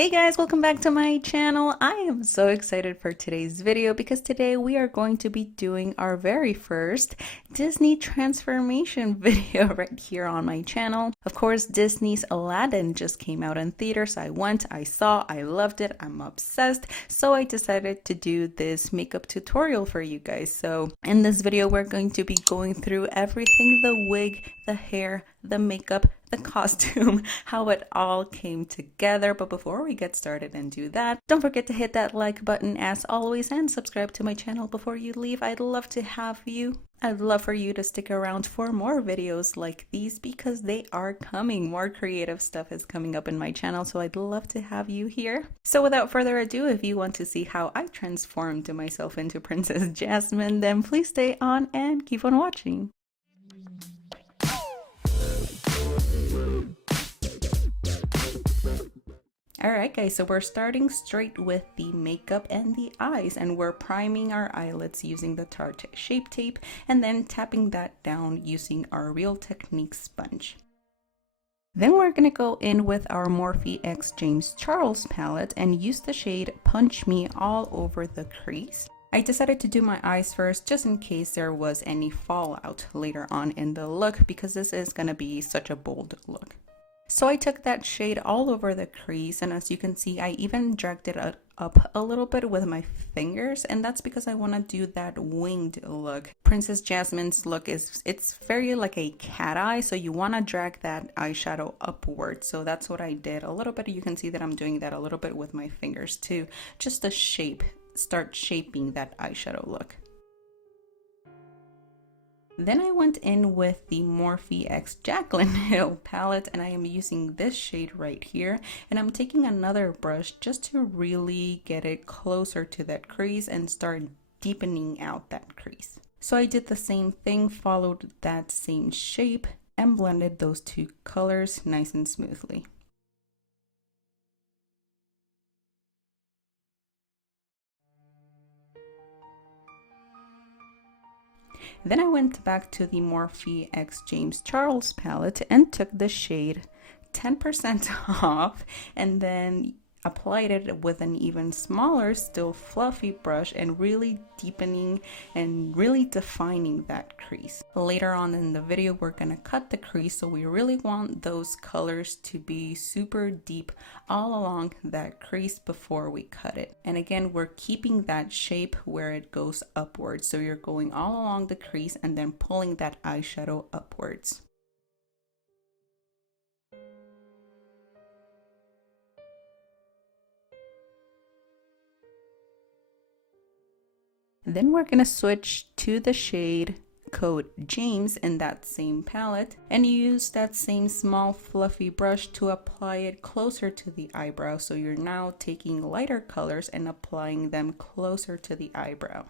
Hey guys, welcome back to my channel. I am so excited for today's video because today we are going to be doing our very first Disney transformation video right here on my channel. Of course, Disney's Aladdin just came out in theaters. I went, I saw, I loved it, I'm obsessed. So I decided to do this makeup tutorial for you guys. So in this video, we're going to be going through everything, the wig, the hair, the makeup, the costume, how it all came together. But before we get started and do that, don't forget to hit that like button as always and subscribe to my channel before you leave. I'd love to have you. I'd love for you to stick around for more videos like these because they are coming. More creative stuff is coming up in my channel, so I'd love to have you here. So without further ado, if you want to see how I transformed myself into Princess Jasmine, then please stay on and keep on watching. Alright guys, so we're starting straight with the makeup and the eyes, and we're priming our eyelids using the Tarte Shape Tape and then tapping that down using our Real Technique sponge. Then we're going to go in with our Morphe X James Charles palette and use the shade Punch Me all over the crease. I decided to do my eyes first just in case there was any fallout later on in the look because this is going to be such a bold look. So I took that shade all over the crease, and as you can see, I even dragged it up a little bit with my fingers, and that's because I want to do that winged look. Princess Jasmine's look it's very like a cat eye, so you want to drag that eyeshadow upward. So that's what I did a little bit. You can see that I'm doing that a little bit with my fingers too, just to start shaping that eyeshadow look. Then I went in with the Morphe X Jaclyn palette, and I am using this shade right here, and I'm taking another brush just to really get it closer to that crease and start deepening out that crease. So I did the same thing, followed that same shape, and blended those two colors nice and smoothly. Then I went back to the Morphe X James Charles palette and took the shade 10% off and then applied it with an even smaller, still fluffy brush and really deepening and really defining that crease. Later on in the video, we're going to cut the crease, so we really want those colors to be super deep all along that crease before we cut it. And again, we're keeping that shape where it goes upwards, so you're going all along the crease and then pulling that eyeshadow upwards. Then we're going to switch to the shade Code James in that same palette and use that same small fluffy brush to apply it closer to the eyebrow. So you're now taking lighter colors and applying them closer to the eyebrow.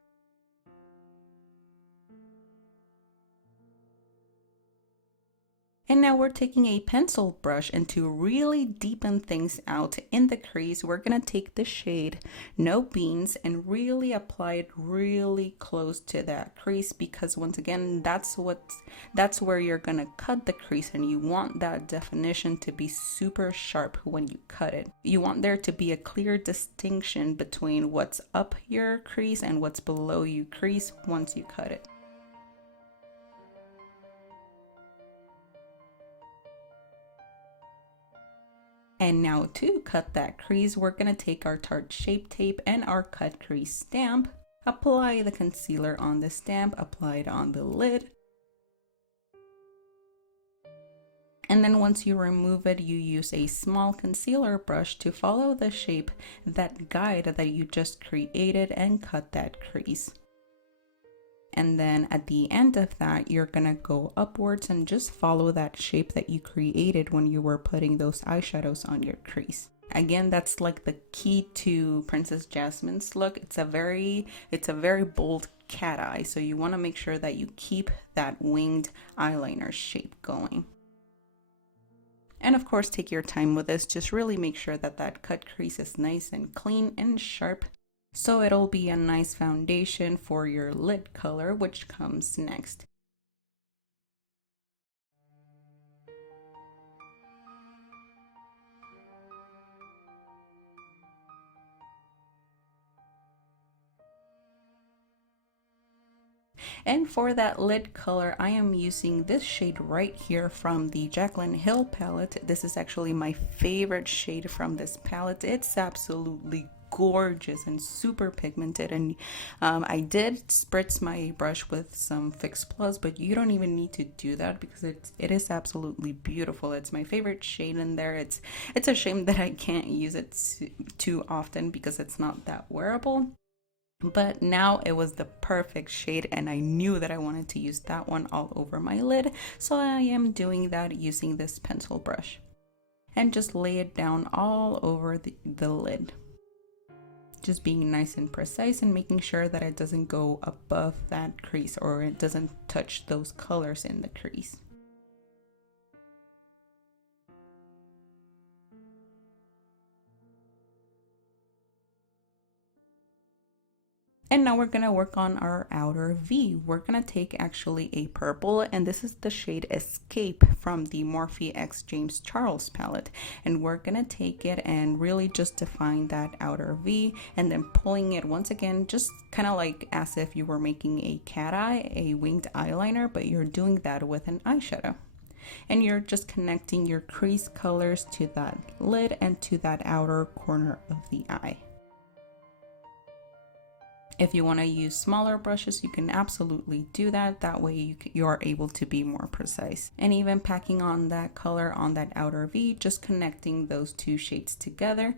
And now we're taking a pencil brush, and to really deepen things out in the crease, we're going to take the shade No Beans and really apply it really close to that crease, because once again, that's where you're going to cut the crease, and you want that definition to be super sharp when you cut it. You want there to be a clear distinction between what's up your crease and what's below you crease once you cut it. And now to cut that crease, we're going to take our Tarte Shape Tape and our cut crease stamp, apply the concealer on the stamp, apply it on the lid. And then once you remove it, you use a small concealer brush to follow the shape, that guide that you just created, and cut that crease. And then at the end of that, you're gonna go upwards and just follow that shape that you created when you were putting those eyeshadows on your crease. Again, that's like the key to Princess Jasmine's look. It's a very bold cat eye, so you want to make sure that you keep that winged eyeliner shape going. And of course, take your time with this. Just really make sure that that cut crease is nice and clean and sharp, so it'll be a nice foundation for your lid color, which comes next. And for that lid color, I am using this shade right here from the Jaclyn Hill palette. This is actually my favorite shade from this palette. It's absolutely gorgeous and super pigmented, and I did spritz my brush with some Fix Plus, but you don't even need to do that because it is absolutely beautiful. It's my favorite shade in there. It's a shame that I can't use it too often because it's not that wearable. But now it was the perfect shade, and I knew that I wanted to use that one all over my lid, so I am doing that using this pencil brush and just lay it down all over the lid. Just being nice and precise and making sure that it doesn't go above that crease or it doesn't touch those colors in the crease. And now we're gonna work on our outer V. We're gonna take actually a purple, and this is the shade Escape from the Morphe X James Charles palette. And we're gonna take it and really just define that outer V, and then pulling it once again, just kind of like as if you were making a cat eye, a winged eyeliner, but you're doing that with an eyeshadow. And you're just connecting your crease colors to that lid and to that outer corner of the eye. If you want to use smaller brushes, you can absolutely do that. That way you are able to be more precise. And even packing on that color on that outer V, just connecting those two shades together.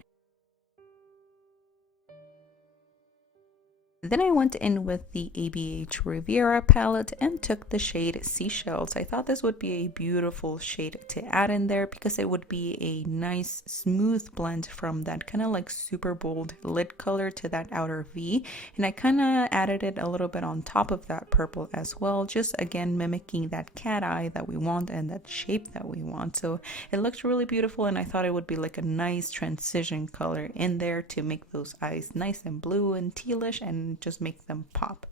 Then I went in with the ABH Riviera palette and took the shade Seashells. I thought this would be a beautiful shade to add in there because it would be a nice smooth blend from that kind of like super bold lid color to that outer V. And I kind of added it a little bit on top of that purple as well, just again mimicking that cat eye that we want and that shape that we want. So it looks really beautiful, and I thought it would be like a nice transition color in there to make those eyes nice and blue and tealish and just make them pop.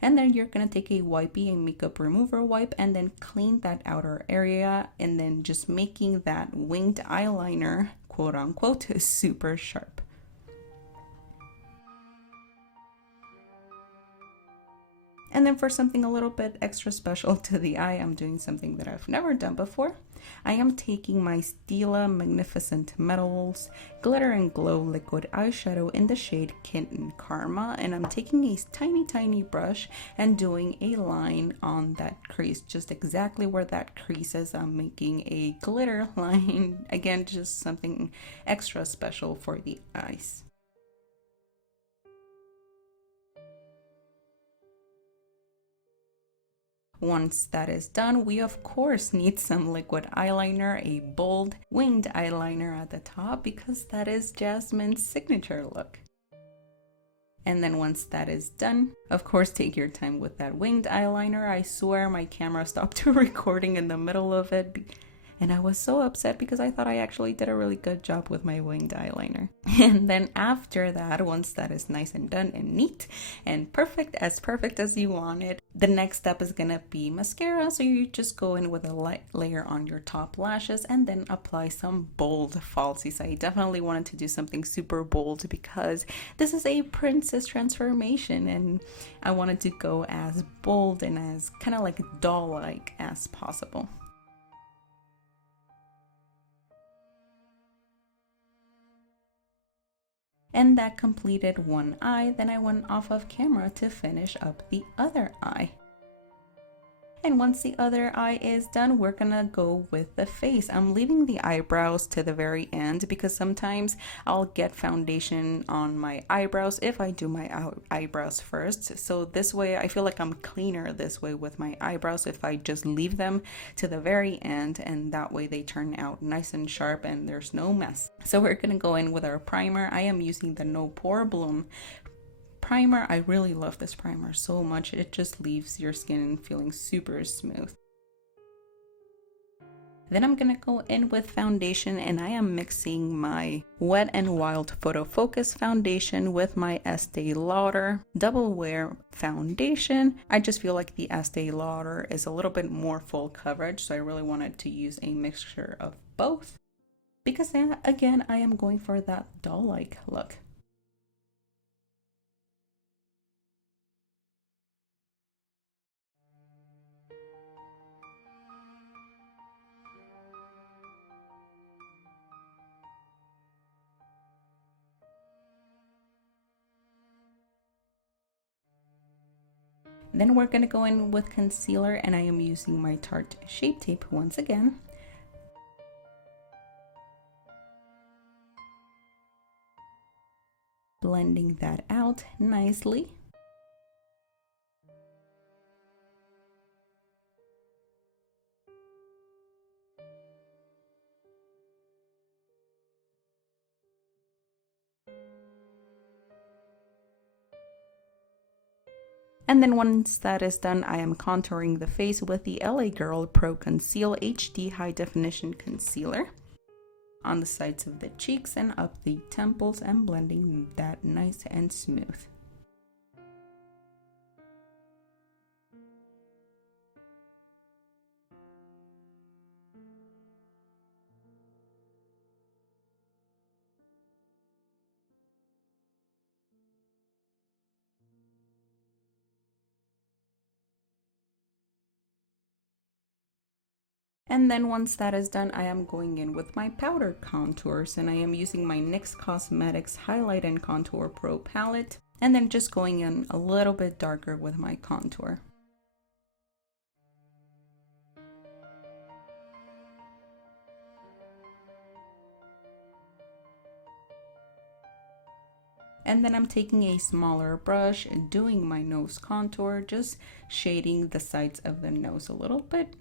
And then you're gonna take a wipey, a makeup remover wipe, and then clean that outer area, and then just making that winged eyeliner, quote unquote, super sharp. And then for something a little bit extra special to the eye, I'm doing something that I've never done before. I am taking my Stila Magnificent Metals Glitter and Glow Liquid Eyeshadow in the shade Kitten Karma, and I'm taking a tiny brush and doing a line on that crease, just exactly where that crease is. I'm making a glitter line, again, just something extra special for the eyes. Once that is done, we of course need some liquid eyeliner, a bold winged eyeliner at the top, because that is Jasmine's signature look. And then once that is done, of course take your time with that winged eyeliner. I swear my camera stopped recording in the middle of it, and I was so upset because I thought I actually did a really good job with my winged eyeliner. And then after that, once that is nice and done and neat and perfect as you want it, the next step is gonna be mascara. So you just go in with a light layer on your top lashes and then apply some bold falsies. I definitely wanted to do something super bold because this is a princess transformation, and I wanted to go as bold and as kind of like doll-like as possible. And that completed one eye. Then I went off of camera to finish up the other eye. And once the other eye is done, we're gonna go with the face. I'm leaving the eyebrows to the very end because sometimes I'll get foundation on my eyebrows if I do my eyebrows first. So this way, I feel like I'm cleaner this way with my eyebrows if I just leave them to the very end, and that way they turn out nice and sharp and there's no mess. So we're gonna go in with our primer. I am using the No Poreblem primer. I really love this primer so much. It just leaves your skin feeling super smooth. Then I'm gonna go in with foundation, and I am mixing my Wet n Wild Photofocus foundation with my Estee Lauder Double Wear foundation. I just feel like the Estee Lauder is a little bit more full coverage, so I really wanted to use a mixture of both because again, I am going for that doll-like look. Then we're going to go in with concealer, and I am using my Tarte Shape Tape once again. Blending that out nicely. And then once that is done, I am contouring the face with the LA Girl Pro Conceal HD High Definition Concealer on the sides of the cheeks and up the temples, and blending that nice and smooth. And then once that is done, I am going in with my powder contours, and I am using my NYX Cosmetics Highlight and Contour Pro palette, and then just going in a little bit darker with my contour. And then I'm taking a smaller brush and doing my nose contour, just shading the sides of the nose a little bit,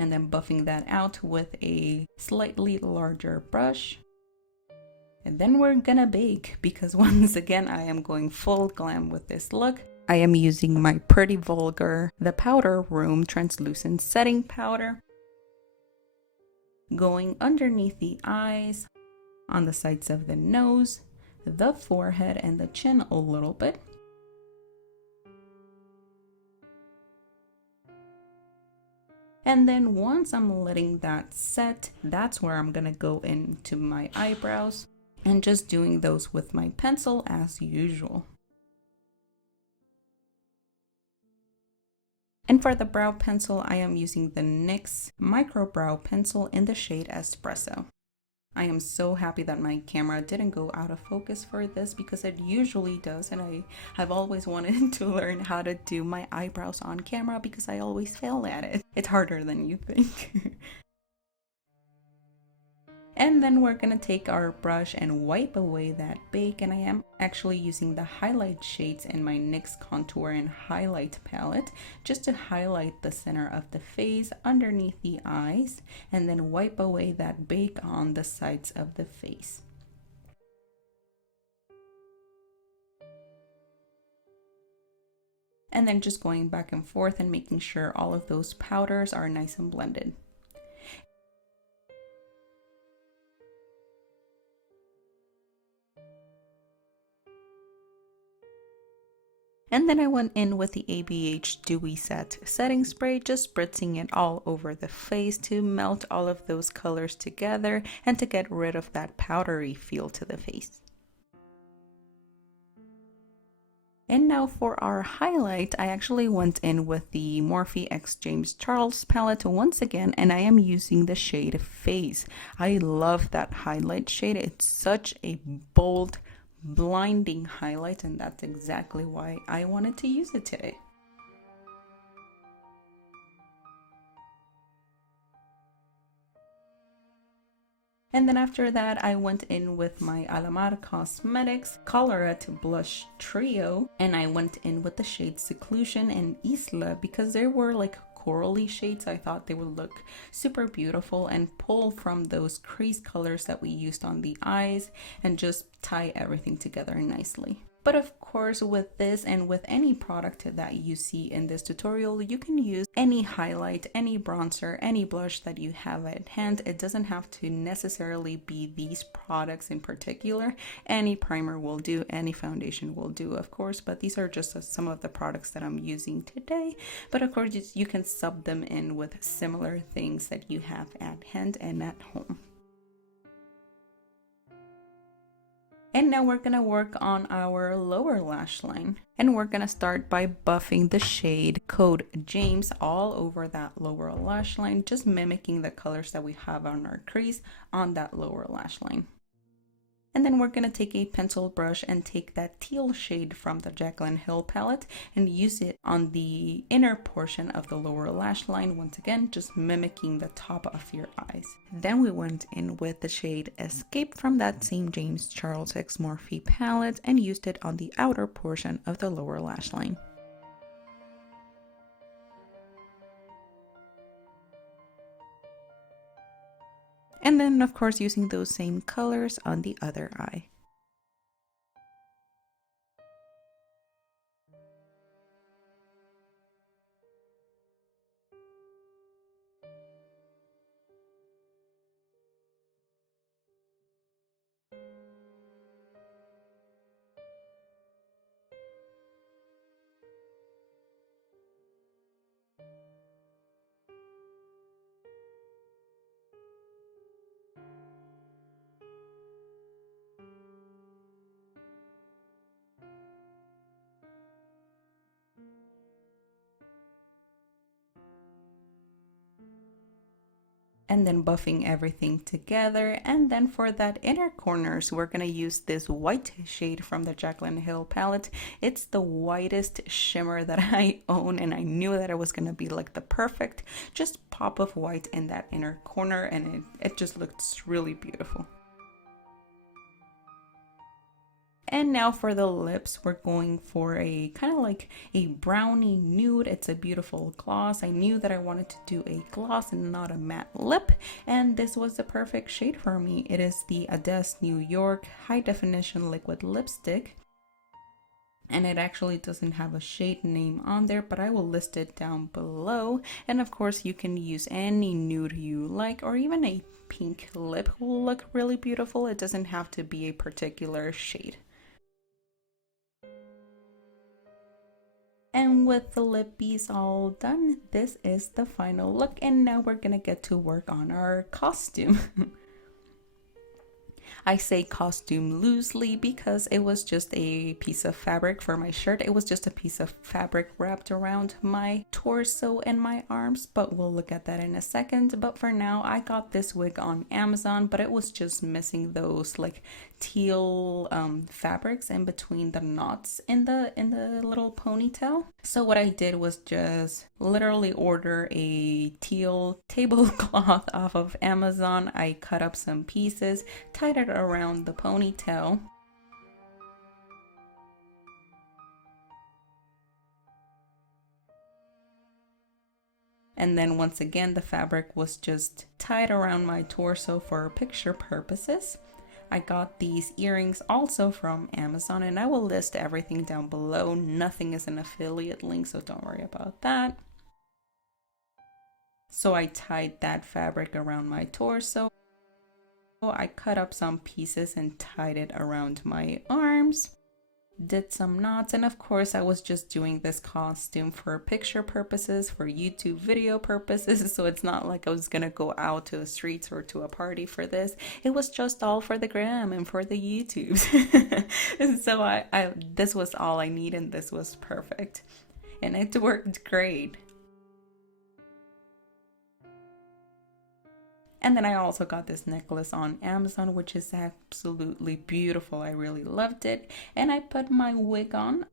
and then buffing that out with a slightly larger brush. And then we're gonna bake, because once again I am going full glam with this look. I am using my Pretty Vulgar The Powder Room Translucent Setting Powder, going underneath the eyes, on the sides of the nose, the forehead, and the chin a little bit. And then once I'm letting that set, that's where I'm gonna go into my eyebrows and just doing those with my pencil as usual. And for the brow pencil, I am using the NYX Micro Brow Pencil in the shade Espresso. I am so happy that my camera didn't go out of focus for this, because it usually does, and I've always wanted to learn how to do my eyebrows on camera because I always fail at it. It's harder than you think. And then we're gonna take our brush and wipe away that bake, and I am actually using the highlight shades in my NYX Contour and Highlight palette just to highlight the center of the face, underneath the eyes, and then wipe away that bake on the sides of the face. And then just going back and forth and making sure all of those powders are nice and blended. And then I went in with the ABH Dewy Set Setting Spray, just spritzing it all over the face to melt all of those colors together and to get rid of that powdery feel to the face. And now for our highlight, I actually went in with the Morphe X James Charles palette once again, and I am using the shade Phase. I love that highlight shade. It's such a bold, blinding highlight, and that's exactly why I wanted to use it today. And then after that, I went in with my Alamar Cosmetics Colorete Blush Trio, and I went in with the shades Seclusion and Isla because they were like corally shades. I thought they would look super beautiful and pull from those crease colors that we used on the eyes and just tie everything together nicely. But of course, with this and with any product that you see in this tutorial, you can use any highlight, any bronzer, any blush that you have at hand. It doesn't have to necessarily be these products in particular. Any primer will do, any foundation will do, of course, but these are just some of the products that I'm using today. But of course, you can sub them in with similar things that you have at hand and at home. And now we're gonna work on our lower lash line. And we're gonna start by buffing the shade Code James all over that lower lash line, just mimicking the colors that we have on our crease on that lower lash line. And then we're gonna take a pencil brush and take that teal shade from the Jaclyn Hill palette and use it on the inner portion of the lower lash line, once again just mimicking the top of your eyes. Then we went in with the shade Escape from that same James Charles X Morphe palette and used it on the outer portion of the lower lash line. And then of course using those same colors on the other eye. And then buffing everything together. And then for that inner corners, we're gonna use this white shade from the Jaclyn Hill palette. It's the whitest shimmer that I own, and I knew that it was gonna be like the perfect just pop of white in that inner corner, and it just looks really beautiful. And now for the lips, we're going for a kind of like a brownie nude. It's a beautiful gloss. I knew that I wanted to do a gloss and not a matte lip, and this was the perfect shade for me. It is the Adesse New York High Definition Liquid Lipstick. And it actually doesn't have a shade name on there, but I will list it down below. And of course you can use any nude you like, or even a pink lip will look really beautiful. It doesn't have to be a particular shade. And with the lippies all done, this is the final look, and now we're gonna get to work on our costume. I say costume loosely because it was just a piece of fabric for my shirt. It was just a piece of fabric wrapped around my torso and my arms, but we'll look at that in a second. But for now, I got this wig on Amazon, but it was just missing those like teal fabrics in between the knots in the little ponytail. So what I did was just literally order a teal tablecloth off of Amazon. I cut up some pieces, tied it around the ponytail, and then once again the fabric was just tied around my torso for picture purposes. I got these earrings also from Amazon, and I will list everything down below. Nothing is an affiliate link, so don't worry about that. So I tied that fabric around my torso. I cut up some pieces and tied it around my arms. Did some knots, and of course I was just doing this costume for picture purposes, for YouTube video purposes, so it's not like I was gonna go out to the streets or to a party for this. It was just all for the gram and for the YouTubes. And so I this was all I needed, and this was perfect, and it worked great. And then I also got this necklace on Amazon, which is absolutely beautiful. I really loved it. And I put my wig on.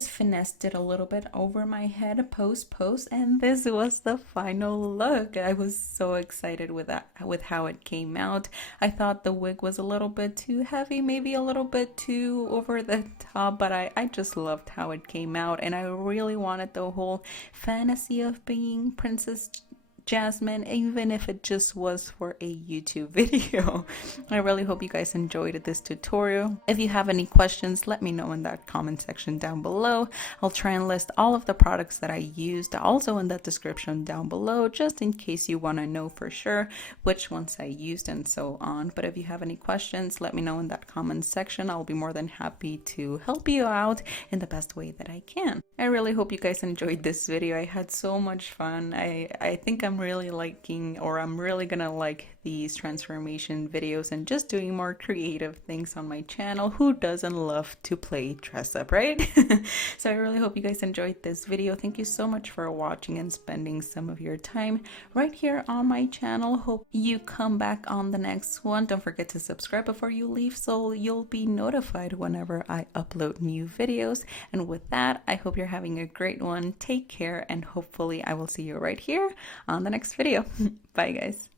Just finessed it a little bit over my head, post, and this was the final look. I was so excited with how it came out. I thought the wig was a little bit too heavy, maybe a little bit too over the top, but I just loved how it came out, and I really wanted the whole fantasy of being Princess Jasmine, even if it just was for a YouTube video. I really hope you guys enjoyed this tutorial. If you have any questions, let me know in that comment section down below. I'll try and list all of the products that I used also in that description down below, just in case you want to know for sure which ones I used and so on. But if you have any questions, let me know in that comment section. I'll be more than happy to help you out in the best way that I can. I really hope you guys enjoyed this video. I had so much fun. I think I'm really liking, or I'm really gonna like these transformation videos and just doing more creative things on my channel. Who doesn't love to play dress up, right? So I really hope you guys enjoyed this video. Thank you so much for watching and spending some of your time right here on my channel. Hope you come back on the next one. Don't forget to subscribe before you leave so you'll be notified whenever I upload new videos. And with that, I hope you're having a great one. Take care, and hopefully I will see you right here on the next video. Bye guys.